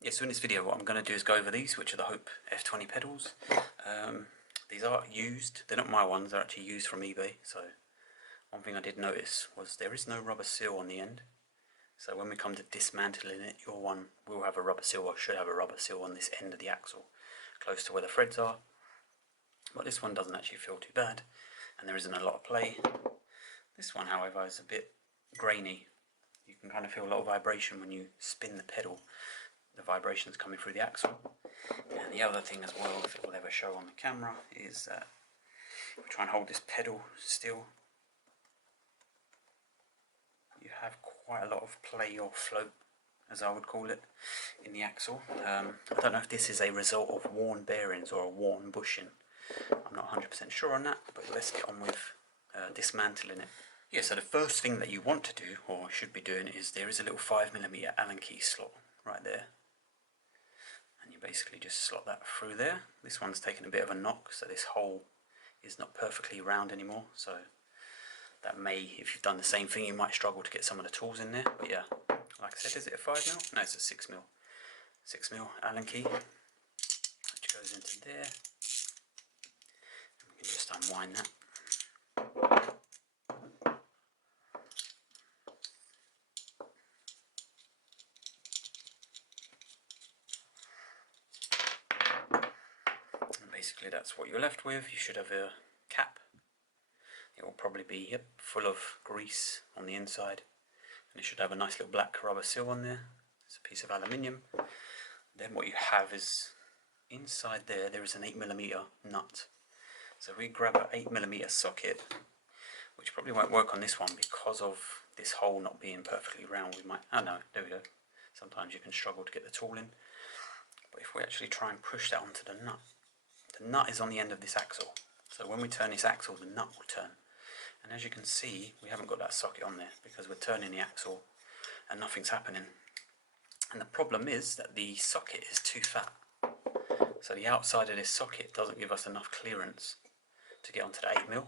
Yeah, so in this video what I'm going to do is go over these, which are the Hope F20 pedals. These are used, they're not my ones, they're actually used from eBay. So one thing I did notice was there is no rubber seal on the end. So when we come to dismantling it, your one will have a rubber seal, or should have a rubber seal on this end of the axle, close to where the threads are. But this one doesn't actually feel too bad, and there isn't a lot of play. This one, however, is a bit grainy. You can kind of feel a lot of vibration when you spin the pedal. The vibrations coming through the axle. And the other thing as well, if it will ever show on the camera, is that if we try and hold this pedal still, you have quite a lot of play or float, as I would call it, in the axle. I don't know if this is a result of worn bearings or a worn bushing. I'm not 100% sure on that, but let's get on with dismantling it. Yeah, so the first thing that you want to do, or should be doing, is there is a little 5mm Allen key slot right there. And you basically just slot that through there. This one's taken a bit of a knock, so this hole is not perfectly round anymore. So that may, if you've done the same thing, you might struggle to get some of the tools in there. But yeah, like I said, is it a 5mm? No, it's a 6mm. 6mm Allen key, which goes into there. And we can just unwind that. Basically that's what you're left with. You should have a cap. It will probably be full of grease on the inside, and it should have a nice little black rubber seal on there. It's a piece of aluminium. Then what you have is inside there is an 8mm nut. So if we grab an 8mm socket, which probably won't work on this one because of this hole not being perfectly round, we might, oh no, there we go. Sometimes you can struggle to get the tool in. But if we actually try and push that onto the nut is on the end of this axle. So when we turn this axle, the nut will turn. And as you can see, we haven't got that socket on there because we're turning the axle and nothing's happening. And the problem is that the socket is too fat. So the outside of this socket doesn't give us enough clearance to get onto the 8mm.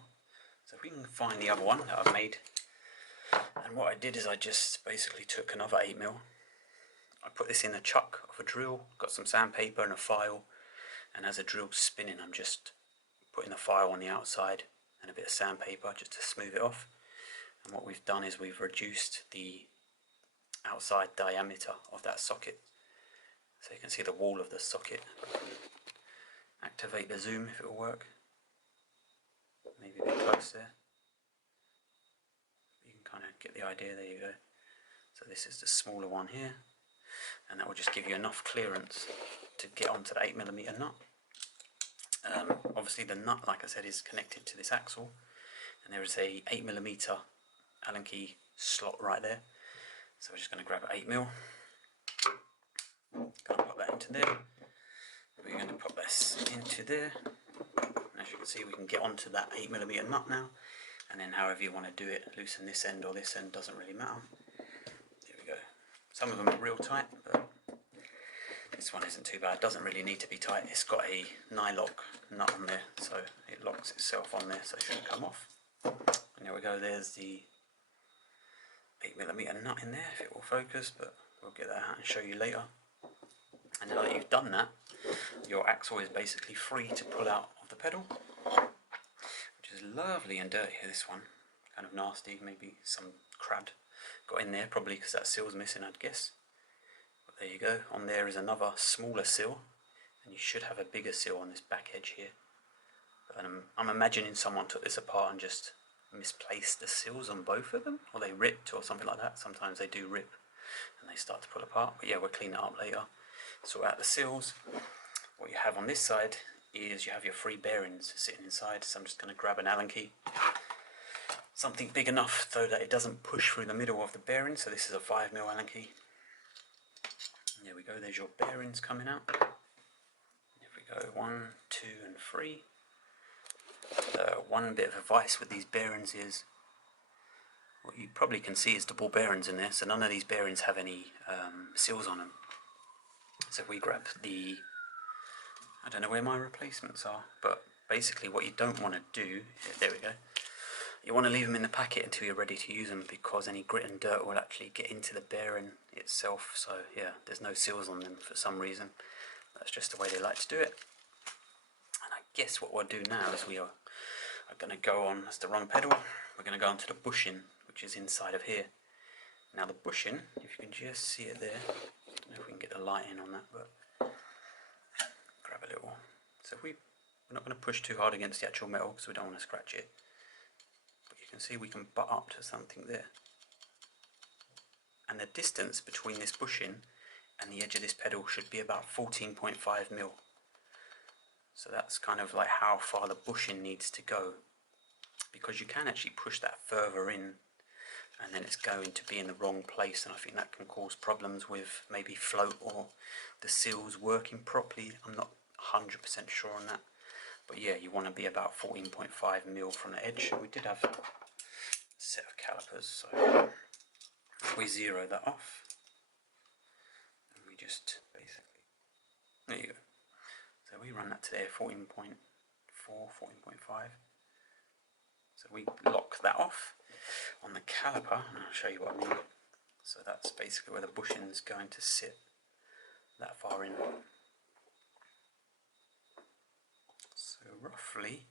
So if we can find the other one that I've made, and what I did is I just basically took another 8mm. I put this in a chuck of a drill, got some sandpaper and a file, and as the drill's spinning I'm just putting the file on the outside and a bit of sandpaper just to smooth it off. And what we've done is we've reduced the outside diameter of that socket, so you can see the wall of the socket. Activate the zoom if it will work. Maybe a bit close there. You can kind of get the idea, there you go. So this is the smaller one here, and that will just give you enough clearance to get onto the 8mm nut. Obviously the nut, like I said, is connected to this axle, and there is a 8mm Allen key slot right there. So we're just going to grab an 8mm, going to pop that into there. We're going to pop this into there. And as you can see, we can get onto that 8mm nut now, and then however you want to do it, loosen this end or this end, doesn't really matter. There we go. Some of them are real tight, but this one isn't too bad. It doesn't really need to be tight. It's got a nylock nut on there, so it locks itself on there, so it shouldn't come off. And there we go, there's the 8mm nut in there, if it will focus, but we'll get that out and show you later. And now that you've done that, your axle is basically free to pull out of the pedal, which is lovely and dirty here, this one. Kind of nasty, maybe some crud got in there, probably because that seal's missing, I'd guess. But there you go, on there is another smaller seal, and you should have a bigger seal on this back edge here. But I'm imagining someone took this apart and just misplaced the seals on both of them, or they ripped or something like that. Sometimes they do rip and they start to pull apart, but yeah, we'll clean it up later. Sort out the seals. What you have on this side is you have your 3 bearings sitting inside, so I'm just going to grab an Allen key, something big enough so that it doesn't push through the middle of the bearing. So this is a 5mm Allen key. And there we go, there's your bearings coming out. There we go, 1, 2 and 3. One bit of advice with these bearings is, what you probably can see is the ball bearings in there, so none of these bearings have any seals on them. So if we grab the, I don't know where my replacements are, but basically what you don't want to do, there we go, You want to leave them in the packet until you're ready to use them, because any grit and dirt will actually get into the bearing itself. So yeah, there's no seals on them for some reason. That's just the way they like to do it. And I guess what we'll do now is we are going to go on, that's the wrong pedal, we're going to go onto the bushing, which is inside of here. Now the bushing, if you can just see it there, I don't know if we can get the light in on that, but grab a little. So we're not going to push too hard against the actual metal because we don't want to scratch it. But you can see we can butt up to something there. And the distance between this bushing and the edge of this pedal should be about 14.5 mil. So that's kind of like how far the bushing needs to go, because you can actually push that further in and then it's going to be in the wrong place, and I think that can cause problems with maybe float or the seals working properly. I'm not 100% sure on that, but yeah, you want to be about 14.5 mil from the edge. We did have a set of calipers, so if we zero that off, and we just basically, there you go. So we run that to there, 14.4, 14.5. So we lock that off on the caliper, and I'll show you what I mean. So that's basically where the bushing is going to sit, that far in. So roughly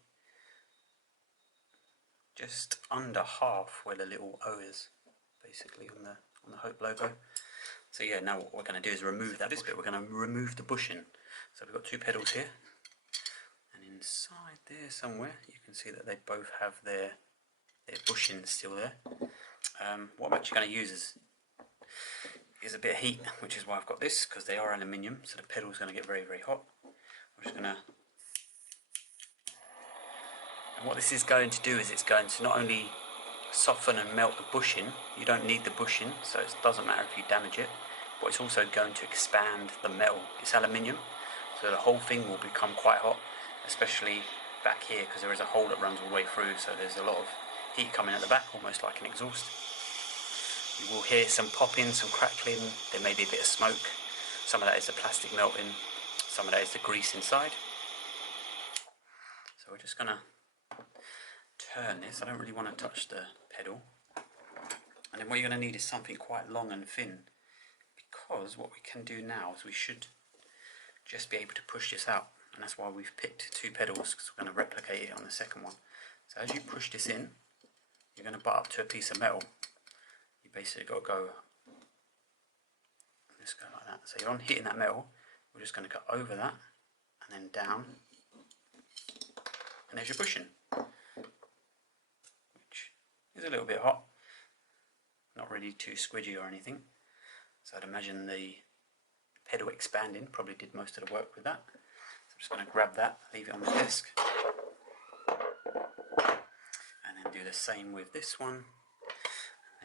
just under half where the little O is, basically on the Hope logo. So yeah, now what we're going to do is remove that. This bit, we're going to remove the bushing. So we've got two pedals here, and inside there somewhere you can see that they both have their bushing still there. What I'm actually going to use is a bit of heat, which is why I've got this, because they are aluminium, so the pedal is going to get very, very hot. I'm just going to, and what this is going to do is it's going to not only soften and melt the bushing, you don't need the bushing, so it doesn't matter if you damage it, but it's also going to expand the metal. It's aluminium, so the whole thing will become quite hot, especially back here, because there is a hole that runs all the way through, so there's a lot of heat coming at the back, almost like an exhaust. You will hear some popping, some crackling, there may be a bit of smoke. Some of that is the plastic melting, some of that is the grease inside. So we're just going to turn this. I don't really want to touch the pedal. And then what you're going to need is something quite long and thin, because what we can do now is we should just be able to push this out, and that's why we've picked two pedals, because we're going to replicate it on the second one. So as you push this in, you're going to butt up to a piece of metal. You basically got to go, just go like that. So you're on hitting that metal, we're just going to go over that, and then down, and there's your bushing, which is a little bit hot, not really too squidgy or anything. So I'd imagine the pedal expanding probably did most of the work with that. So I'm just going to grab that, leave it on the desk, and then do the same with this one.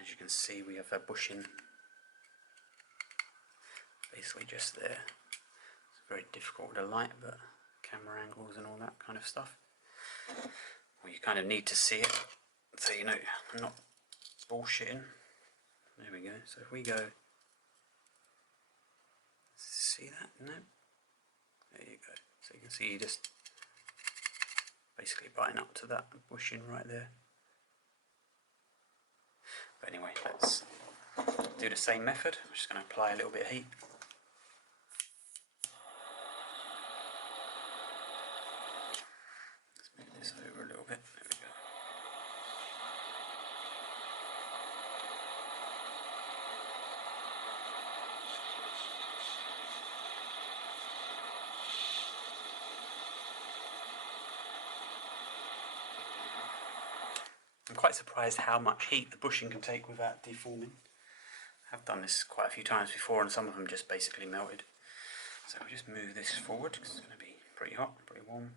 As you can see, we have that bushing basically just there. It's very difficult with the light, but camera angles and all that kind of stuff. Well, you kind of need to see it, so you know I'm not bullshitting. There we go. So if we go, see that? No? There you go. So you can see you just basically butting up to that bushing right there. But anyway, let's do the same method. I'm just going to apply a little bit of heat. Let's move this over a little bit. There we go. I'm quite surprised how much heat the bushing can take without deforming. I've done this quite a few times before, and some of them just basically melted. So we'll just move this forward because it's going to be pretty hot, pretty warm.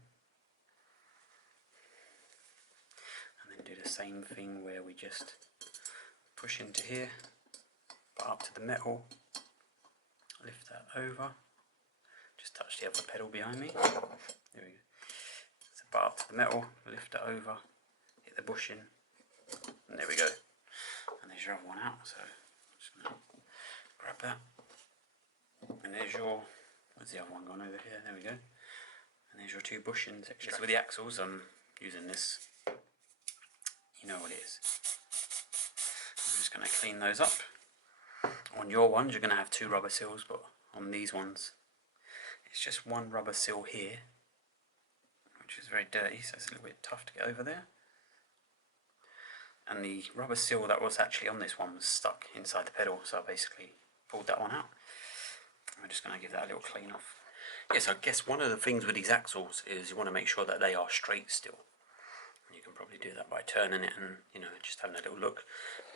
And then do the same thing where we just push into here, butt up to the metal, lift that over, just touch the other pedal behind me. There we go. So butt up to the metal, lift it over, hit the bushing, and there we go. And there's your other one out, so I'm just going to grab that. And there's your, where's the other one gone over here? There we go. And there's your two bushings. So with the axles, I'm using this you know what it is. I'm just going to clean those up. On your ones you're going to have 2 rubber seals, but on these ones it's just 1 rubber seal here, which is very dirty, so it's a little bit tough to get over there. And the rubber seal that was actually on this one was stuck inside the pedal, so I basically pulled that one out. I'm just going to give that a little clean off. Yes, I guess one of the things with these axles is you want to make sure that they are straight still. You can probably do that by turning it and, you know, just having a little look.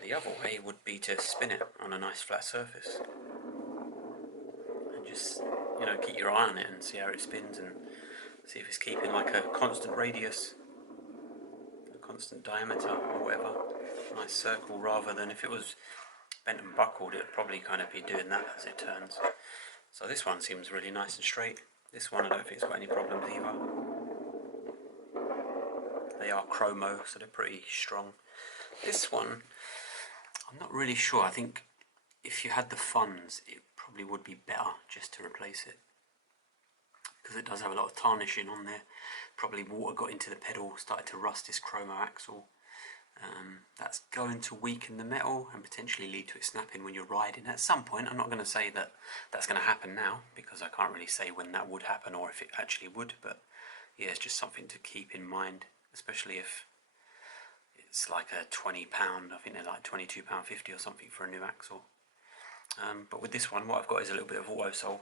The other way would be to spin it on a nice flat surface and just, you know, keep your eye on it and see how it spins and see if it's keeping like a constant radius, a constant diameter or whatever, a nice circle, rather than if it was bent and buckled, it would probably kind of be doing that as it turns. So this one seems really nice and straight. This one I don't think it's got any problems either. They are chromo, so they're pretty strong. This one, I'm not really sure. I think if you had the funds, it probably would be better just to replace it, because it does have a lot of tarnishing on there. Probably water got into the pedal, started to rust this chromo axle. That's going to weaken the metal and potentially lead to it snapping when you're riding at some point. I'm not going to say that that's going to happen now, because I can't really say when that would happen or if it actually would, but yeah, it's just something to keep in mind, especially if it's like a £20, I think they're like £22.50 or something for a new axle. But with this one, what I've got is a little bit of auto sole,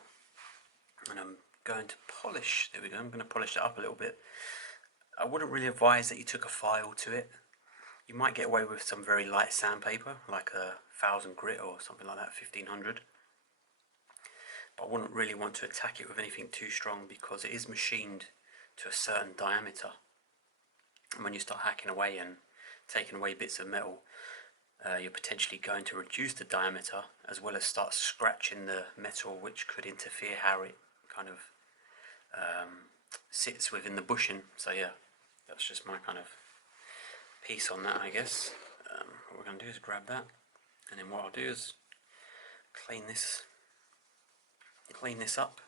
and I'm going to polish, there we go, I'm going to polish it up a little bit. I wouldn't really advise that you took a file to it. You might get away with some very light sandpaper, like a 1000 grit or something like that, 1500. But I wouldn't really want to attack it with anything too strong, because it is machined to a certain diameter. And when you start hacking away and taking away bits of metal, you're potentially going to reduce the diameter as well as start scratching the metal, which could interfere how it kind of sits within the bushing. So yeah, that's just my kind of piece on that, I guess. What we're going to do is grab that, and then what I'll do is clean this up,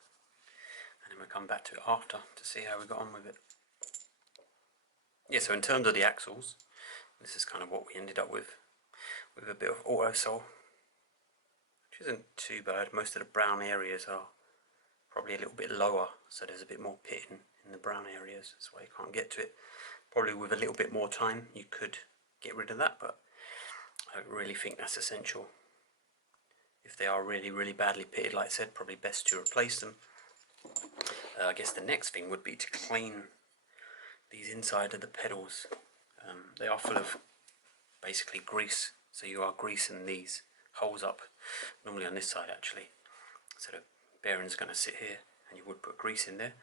and then we'll come back to it after to see how we got on with it. Yeah, so in terms of the axles, this is kind of what we ended up with a bit of auto sole, which isn't too bad. Most of the brown areas are probably a little bit lower, so there's a bit more pitting in the brown areas, that's why you can't get to it. Probably with a little bit more time you could get rid of that, but I don't really think that's essential. If they are really, really badly pitted, like I said, probably best to replace them. I guess the next thing would be to clean these inside of the pedals. They are full of basically grease, so you are greasing these holes up, normally on this side actually. So the bearing's going to sit here, and you would put grease in there.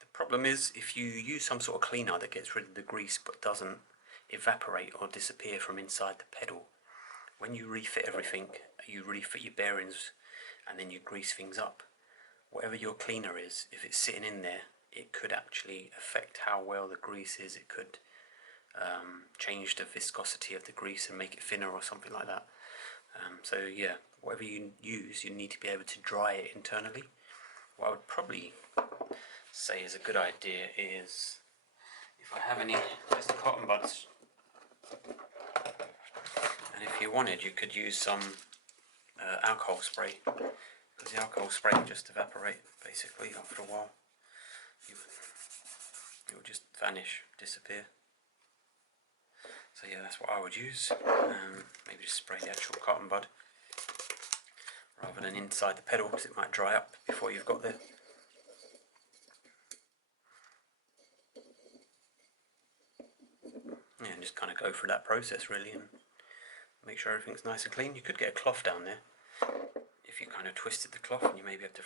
The problem is, if you use some sort of cleaner that gets rid of the grease but doesn't evaporate or disappear from inside the pedal, when you refit everything, you refit your bearings and then you grease things up, whatever your cleaner is, if it's sitting in there, it could actually affect how well the grease is. It could change the viscosity of the grease and make it thinner or something like that. So yeah, whatever you use, you need to be able to dry it internally. What I would probably say is a good idea is, if I have any, just cotton buds, and if you wanted you could use some alcohol spray, because the alcohol spray will just evaporate basically after a while. It will just vanish, disappear. So yeah, that's what I would use. Maybe just spray the actual cotton bud rather than inside the pedal, because it might dry up before you've got there. Yeah, and just kind of go through that process really and make sure everything's nice and clean. You could get a cloth down there if you kind of twisted the cloth, and you maybe have to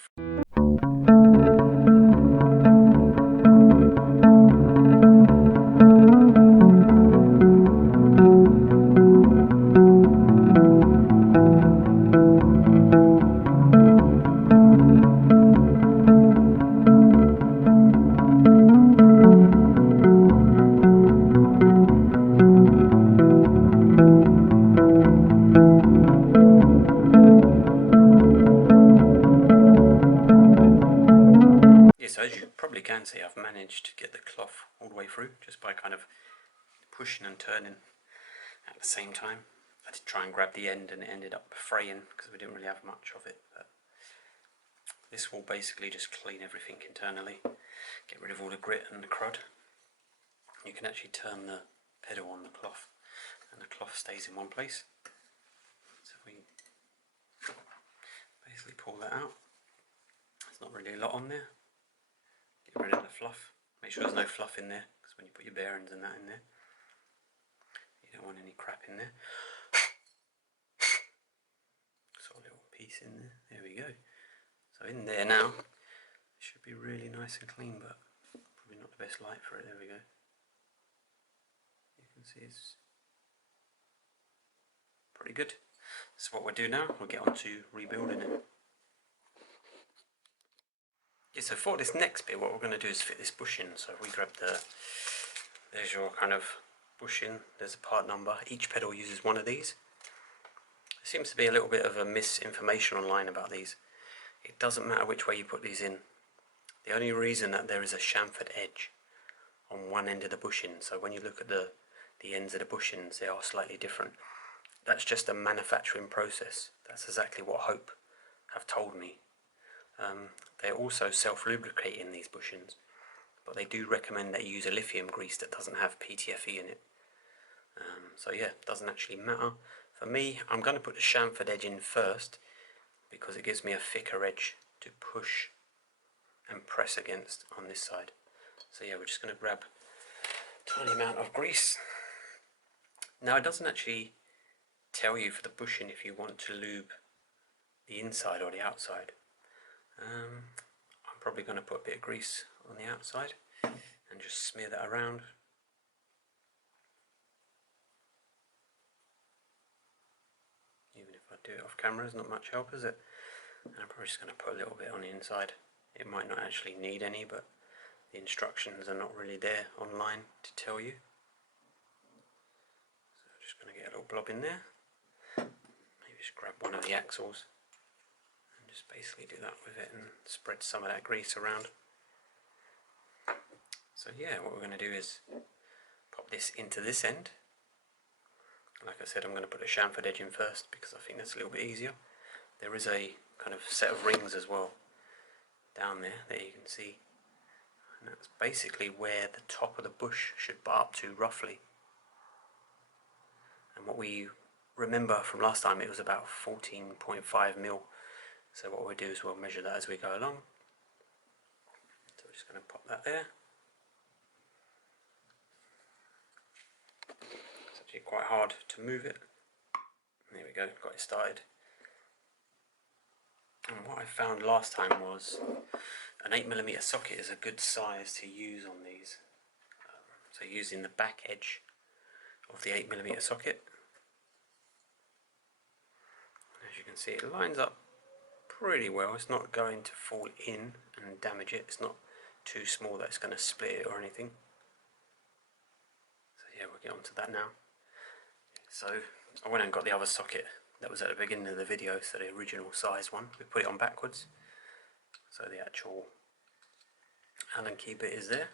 see, I've managed to get the cloth all the way through just by kind of pushing and turning at the same time. I did try and grab the end and it ended up fraying because we didn't really have much of it. But this will basically just clean everything internally, get rid of all the grit and the crud. You can actually turn the pedal on the cloth and the cloth stays in one place. So we basically pull that out. There's not really a lot on there. Get rid of the fluff. Make sure there's no fluff in there, because when you put your bearings and that in there, you don't want any crap in there. So a little piece in there. There we go. So in there now, it should be really nice and clean, but probably not the best light for it. There we go. You can see it's pretty good. So what we'll do now, we'll get on to rebuilding it. Yeah, so for this next bit, what we're going to do is fit this bushing. So if we grab there's your kind of bushing, there's a part number. Each pedal uses one of these. There seems to be a little bit of a misinformation online about these. It doesn't matter which way you put these in. The only reason that there is a chamfered edge on one end of the bushing, so when you look at the ends of the bushings, they are slightly different. That's just a manufacturing process. That's exactly what Hope have told me. They're also self-lubricating these bushings, but they do recommend that you use a lithium grease that doesn't have PTFE in it. So yeah, it doesn't actually matter. For me, I'm going to put the chamfered edge in first because it gives me a thicker edge to push and press against on this side. So yeah, we're just going to grab a tiny amount of grease. Now it doesn't actually tell you for the bushing if you want to lube the inside or the outside. I'm probably going to put a bit of grease on the outside and just smear that around. Even if I do it off camera, it's not much help, is it? And I'm probably just going to put a little bit on the inside. It might not actually need any, but the instructions are not really there online to tell you. So I'm just going to get a little blob in there. Maybe just grab one of the axles. Just basically do that with it and spread some of that grease around. So yeah, what we're going to do is pop this into this end. Like I said, I'm going to put a chamfered edge in first because I think that's a little bit easier. There is a kind of set of rings as well down there that you can see, and that's basically where the top of the bush should butt up to roughly. And what we remember from last time, it was about 14.5 mil. So what we'll do is we'll measure that as we go along. So we're just going to pop that there. It's actually quite hard to move it. There we go, got it started. And what I found last time was an 8mm socket is a good size to use on these. So using the back edge of the 8mm socket. As you can see, it lines up pretty well. It's not going to fall in and damage it. It's not too small that it's going to split it or anything. So yeah, we'll get onto that now. So I went and got the other socket that was at the beginning of the video, so the original size one. We put it on backwards, so the actual Allen key bit is there,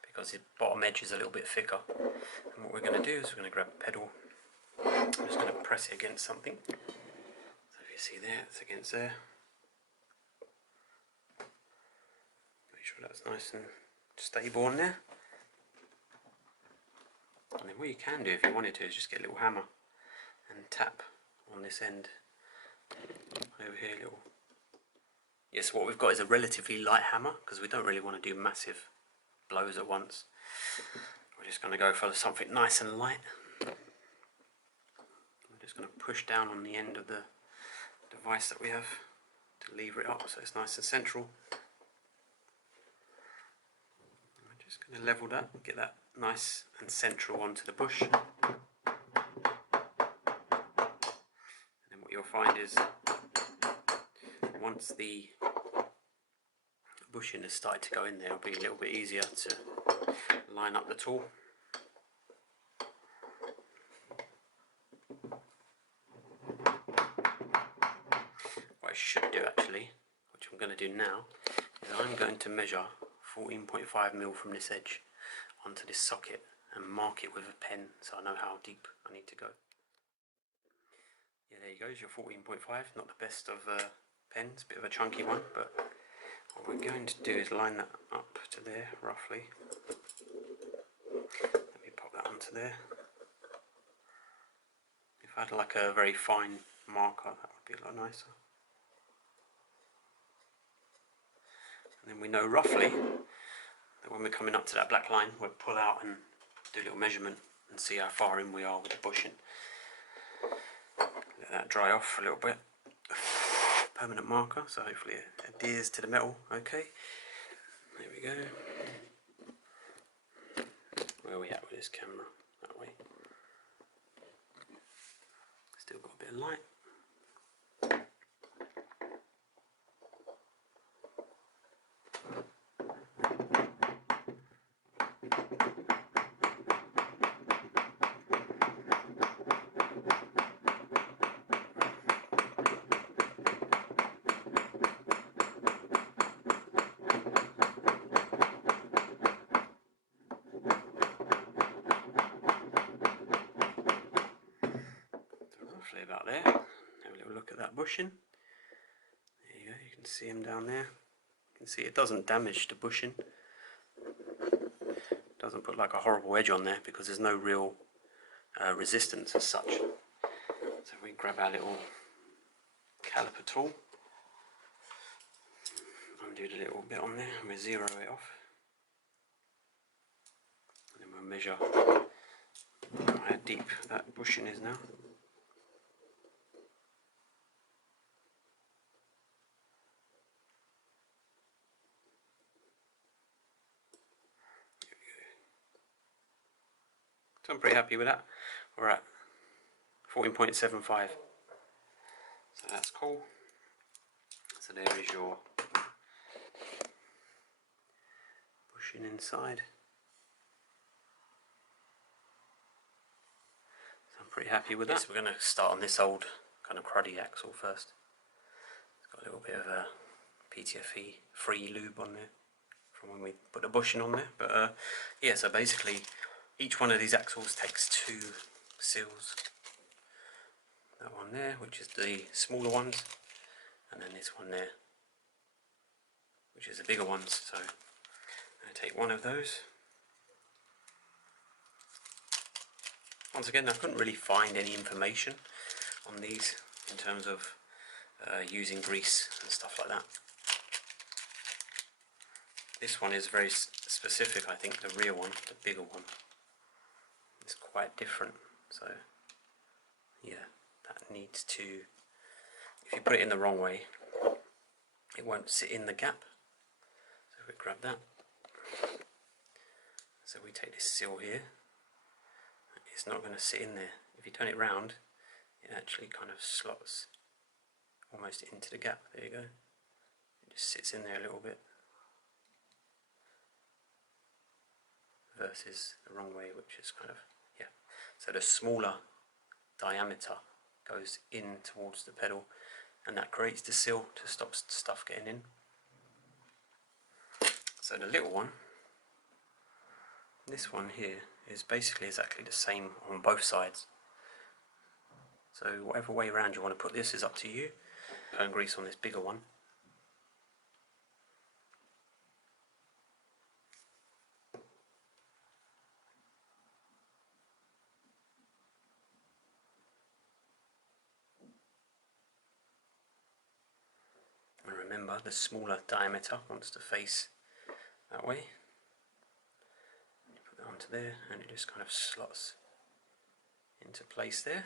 because the bottom edge is a little bit thicker. And what we're going to do is we're going to grab a pedal. I'm just going to press it against something. See there, it's against there. Make sure that's nice and stable on there. And then what you can do if you wanted to is just get a little hammer and tap on this end over here. Little. Yes, what we've got is a relatively light hammer because we don't really want to do massive blows at once. We're just going to go for something nice and light. We're just going to push down on the end of the device that we have to lever it up so it's nice and central. I'm just going to level that, get that nice and central onto the bush. And then what you'll find is once the bushing has started to go in there, it'll be a little bit easier to line up the tool. Should do actually, which I'm going to do now, is I'm going to measure 14.5 mil from this edge. onto this socket and mark it with a pen so I know how deep I need to go. Yeah, there you go, your 14.5, not the best of pens, bit of a chunky one, but what we're going to do is line that up to there roughly. Let me pop that onto there. If I had like a very fine marker, that would be a lot nicer. And then we know roughly that when we're coming up to that black line, we'll pull out and do a little measurement and see how far in we are with the bushing. Let that dry off a little bit. Permanent marker, so hopefully it adheres to the metal. Okay, there we go. Where are we at with this camera? That way. Still got a bit of light. About there. Have a little look at that bushing. There you go, you can see them down there. You can see it doesn't damage the bushing. It doesn't put like a horrible edge on there because there's no real resistance as such. So we grab our little caliper tool, undo the little bit on there, and we'll zero it off. And then we'll measure how deep that bushing is now. So I'm pretty happy with that. We're at 14.75. So that's cool. So there is your bushing inside. So I'm pretty happy with that. We're going to start on this old kind of cruddy axle first. It's got a little bit of a PTFE free lube on there from when we put the bushing on there. But yeah, so basically each one of these axles takes 2 seals. That one there, which is the smaller ones, and then this one there, which is the bigger ones. So I'm going to take one of those. Once again, I couldn't really find any information on these in terms of using grease and stuff like that. This one is very specific, I think, the rear one, the bigger one. It's quite different, so yeah, that needs to, if you put it in the wrong way, it won't sit in the gap. So we grab that. So we take this seal here, it's not going to sit in there. If you turn it round, it actually kind of slots almost into the gap. There you go. It just sits in there a little bit. Versus the wrong way, which is kind of, yeah. So the smaller diameter goes in towards the pedal, and that creates the seal to stop stuff getting in. So the little one, this one here, is basically exactly the same on both sides. So whatever way around you want to put this is up to you. Burn grease on this bigger one. And remember, the smaller diameter wants to face that way. You put that onto there, and it just kind of slots into place there.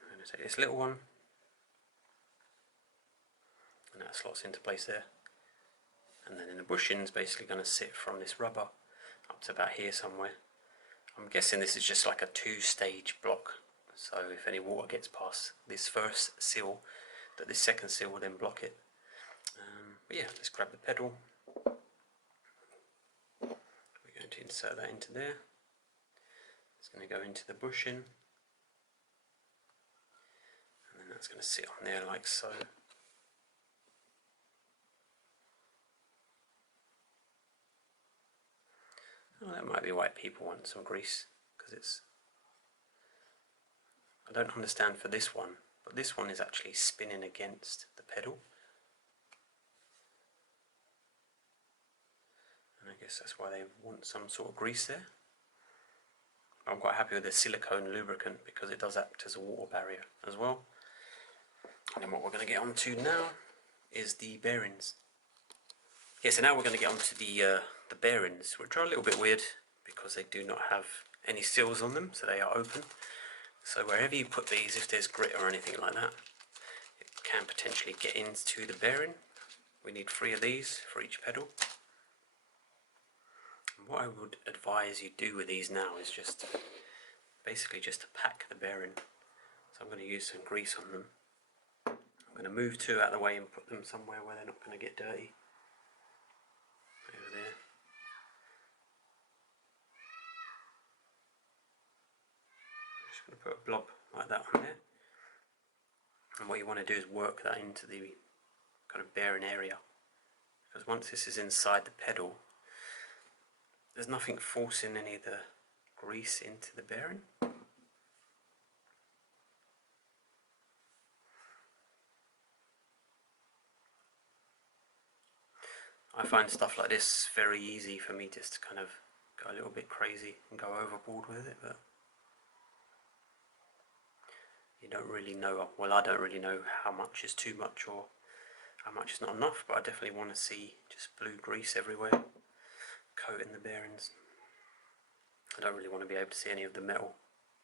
I'm going to take this little one, and that slots into place there. And then in the bushing's basically going to sit from this rubber up to about here somewhere. I'm guessing this is just like a 2-stage block, so if any water gets past this first seal, that this second seal will then block it. But yeah, let's grab the pedal. We're going to insert that into there. It's going to go into the bushing, and then that's going to sit on there like so. Well, that might be why people want some grease, because it's... I don't understand for this one, but this one is actually spinning against the pedal. And I guess that's why they want some sort of grease there. I'm quite happy with the silicone lubricant because it does act as a water barrier as well. And then what we're going to get onto now is the bearings. Yeah, so now we're going to get onto the bearings, which are a little bit weird because they do not have any seals on them, so they are open. So wherever you put these, if there's grit or anything like that, it can potentially get into the bearing. We need 3 of these for each pedal. And what I would advise you do with these now is just basically just to pack the bearing. So I'm going to use some grease on them. I'm going to move 2 out of the way and put them somewhere where they're not going to get dirty. Over there. I'm just going to put a blob like that on there. And what you want to do is work that into the kind of bearing area. Because once this is inside the pedal, there's nothing forcing any of the grease into the bearing. I find stuff like this very easy for me just to kind of go a little bit crazy and go overboard with it, but you don't really know, well, I don't really know how much is too much or how much is not enough, but I definitely want to see just blue grease everywhere coating the bearings. I don't really want to be able to see any of the metal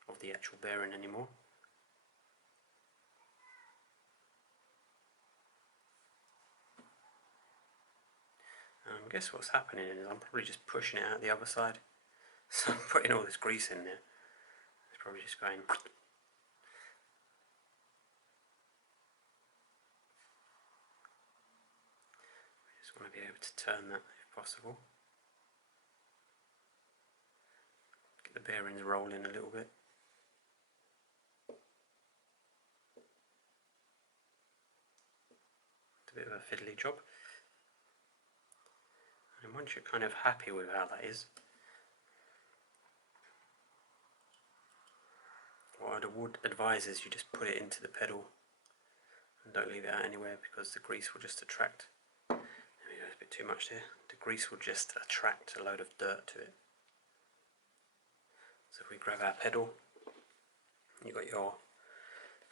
of the actual bearing anymore. I guess what's happening is I'm probably just pushing it out the other side. So I'm putting all this grease in there. It's probably just going... just want to be able to turn that if possible. Get the bearings rolling a little bit. It's a bit of a fiddly job. And once you're kind of happy with how that is, what I would advise is you just put it into the pedal and don't leave it out anywhere, because the grease will just attract, there we go, there's a bit too much there, the grease will just attract a load of dirt to it. So if we grab our pedal, you've got your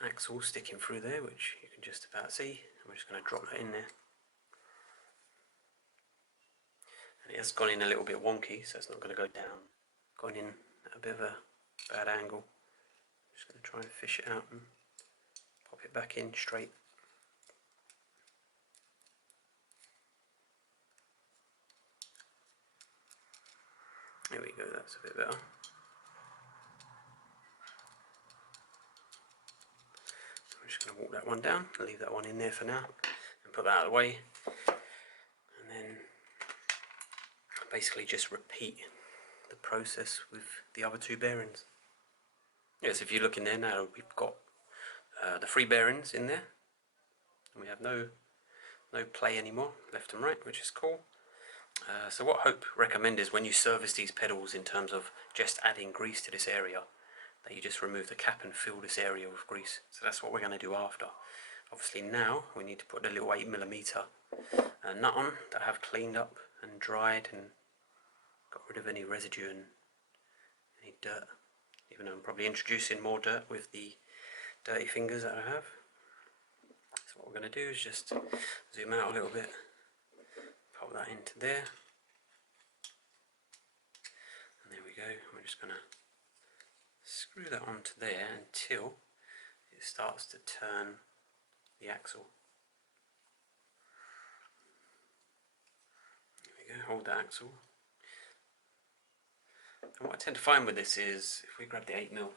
axle sticking through there, which you can just about see, and we're just going to drop that in there. And it has gone in a little bit wonky, so it's not going to go down. Gone in at a bit of a bad angle. I'm just going to try and fish it out and pop it back in straight. There we go, that's a bit better. I'm just going to walk that one down, leave that one in there for now, and put that out of the way. And then basically just repeat the process with the other 2 bearings. Yes, if you look in there now, we've got the 3 bearings in there, and we have no play anymore, left and right, which is cool. So what Hope recommend is when you service these pedals, in terms of just adding grease to this area, that you just remove the cap and fill this area with grease. So that's what we're going to do after. Obviously now we need to put the little 8mm nut on that I have cleaned up and dried and got rid of any residue and any dirt, even though I'm probably introducing more dirt with the dirty fingers that I have. So what we're going to do is just zoom out a little bit, pop that into there, and there we go. We're just going to screw that onto there until it starts to turn the axle. There we go, hold the axle. And what I tend to find with this is, if we grab the 8mm,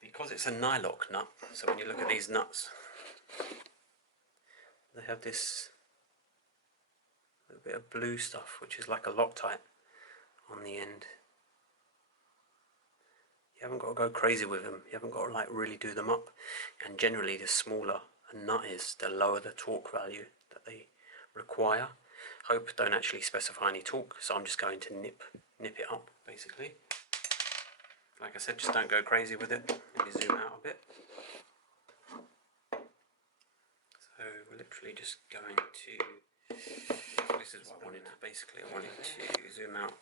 because it's a nylock nut, so when you look at these nuts, they have this little bit of blue stuff, which is like a Loctite on the end. You haven't got to go crazy with them, you haven't got to like really do them up, and generally the smaller a nut is, the lower the torque value that they require. Hope don't actually specify any torque, so I'm just going to nip it up basically. Like I said, just don't go crazy with it. Let me zoom out a bit. So we're literally just going to, this is what I wanted to, basically I wanted to zoom out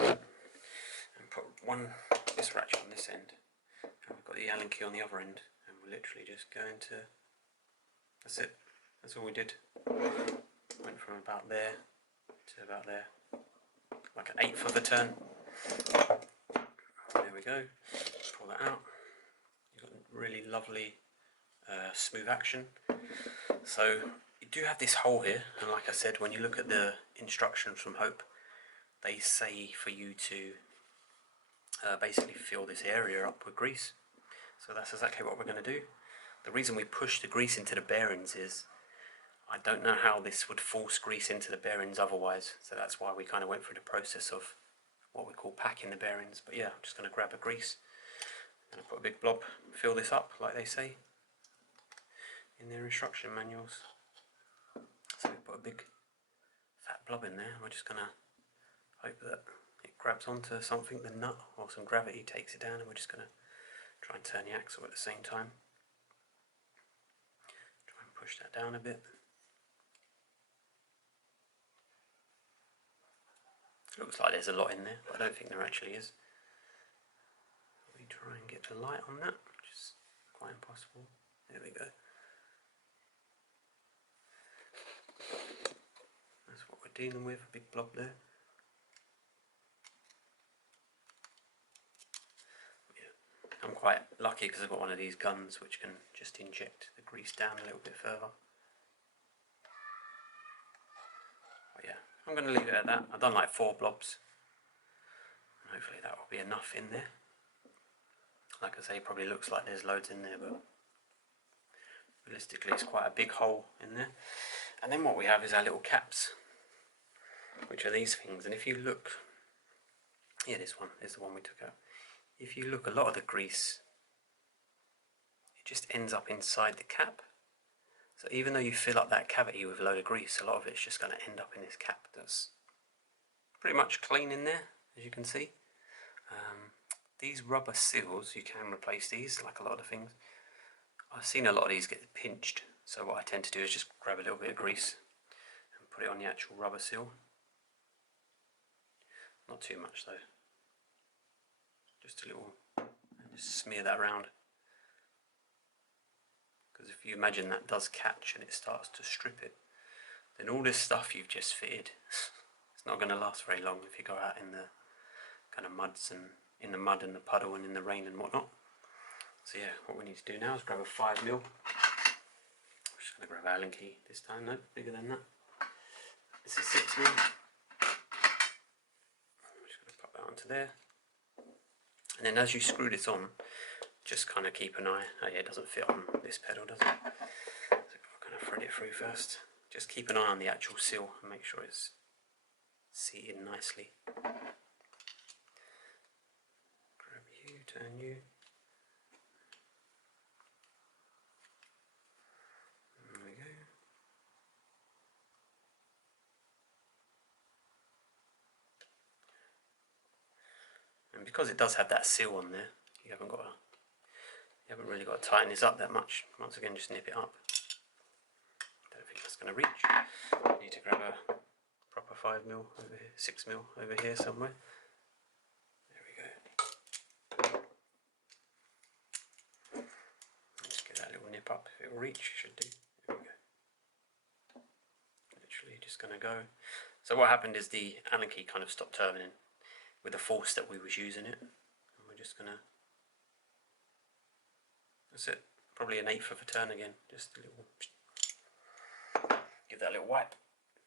and put this ratchet on this end, and we've got the Allen key on the other end, and we're literally just going to, that's it, that's all we did. Went from about there to about there, like an 1/8 of a turn. There we go, pull that out, you've got really lovely smooth action. So you do have this hole here, and like I said, when you look at the instructions from Hope, they say for you to basically fill this area up with grease. So that's exactly what we're going to do. The reason we push the grease into the bearings is I don't know how this would force grease into the bearings otherwise, so that's why we kind of went through the process of what we call packing the bearings. But yeah, I'm just going to grab a grease and put a big blob, fill this up like they say in their instruction manuals. So we put a big fat blob in there, and we're just going to hope that it grabs onto something, the nut, or some gravity takes it down, and we're just going to try and turn the axle at the same time. Try and push that down a bit. Looks like there's a lot in there, but I don't think there actually is. Let me try and get the light on that, which is quite impossible. There we go. That's what we're dealing with, a big blob there. Yeah. I'm quite lucky because I've got one of these guns which can just inject the grease down a little bit further. But yeah, I'm going to leave it at that. I've done like 4 blobs. Hopefully that will be enough in there. Like I say, it probably looks like there's loads in there, but realistically it's quite a big hole in there. And then what we have is our little caps, which are these things. And if you look, yeah, this one is the one we took out. If you look, a lot of the grease, it just ends up inside the cap. So even though you fill up that cavity with a load of grease, a lot of it's just going to end up in this cap. That's pretty much clean in there, as you can see. These rubber seals, you can replace these, like a lot of things. I've seen a lot of these get pinched, so what I tend to do is just grab a little bit of grease and put it on the actual rubber seal. Not too much though, just a little, and just smear that around. Because if you imagine that does catch and it starts to strip it, then all this stuff you've just fitted, it's not going to last very long if you go out in the kind of muds and in the mud and the puddle and in the rain and whatnot. So yeah, what we need to do now is grab a 5mm. I'm just going to grab Allen key this time, no, bigger than that. It's a 6mm. I'm just going to pop that onto there. And then as you screw this on, just kind of keep an eye. Oh yeah, it doesn't fit on this pedal, does it? So I'll kind of thread it through first. Just keep an eye on the actual seal and make sure it's seated nicely. Grab you, turn you. There we go. And because it does have that seal on there, you haven't really got to tighten this up that much. Once again, just nip it up. Don't think that's going to reach. Need to grab a proper 5mm over here, 6mm over here somewhere. There we go. Just get that little nip up. If it will reach, it should do. There we go. Literally just going to go. So what happened is the Allen key kind of stopped turning with the force that we was using it. And we're just going to, that's it. Probably an 1/8 of a turn again. Just a little, give that a little wipe,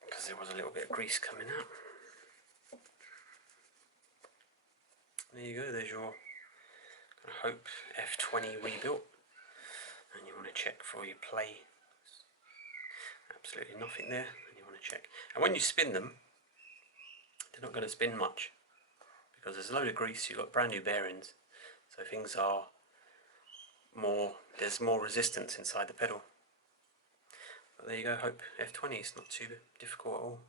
because there was a little bit of grease coming out. There you go, there's your Hope F20 rebuilt. And you want to check for your play. Absolutely nothing there, and you want to check. And when you spin them, they're not going to spin much, because there's a load of grease, you've got brand new bearings, so things are there's more resistance inside the pedal. But there you go, hope F20 is not too difficult at all.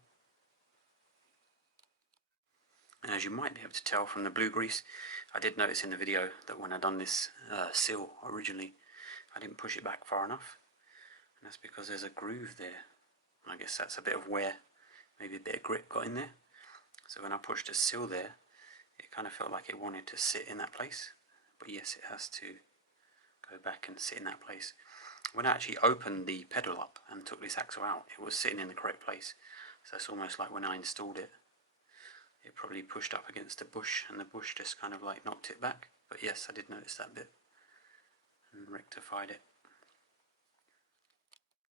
And as you might be able to tell from the blue grease, I did notice in the video that when I done this seal originally, I didn't push it back far enough. And that's because there's a groove there. I guess that's a bit of wear, maybe a bit of grip got in there. So when I pushed the seal there, it kind of felt like it wanted to sit in that place. But yes, it has to go back and sit in that place. When I actually opened the pedal up and took this axle out, it was sitting in the correct place. So it's almost like when I installed it, it probably pushed up against the bush and the bush just kind of like knocked it back. But yes, I did notice that bit and rectified it.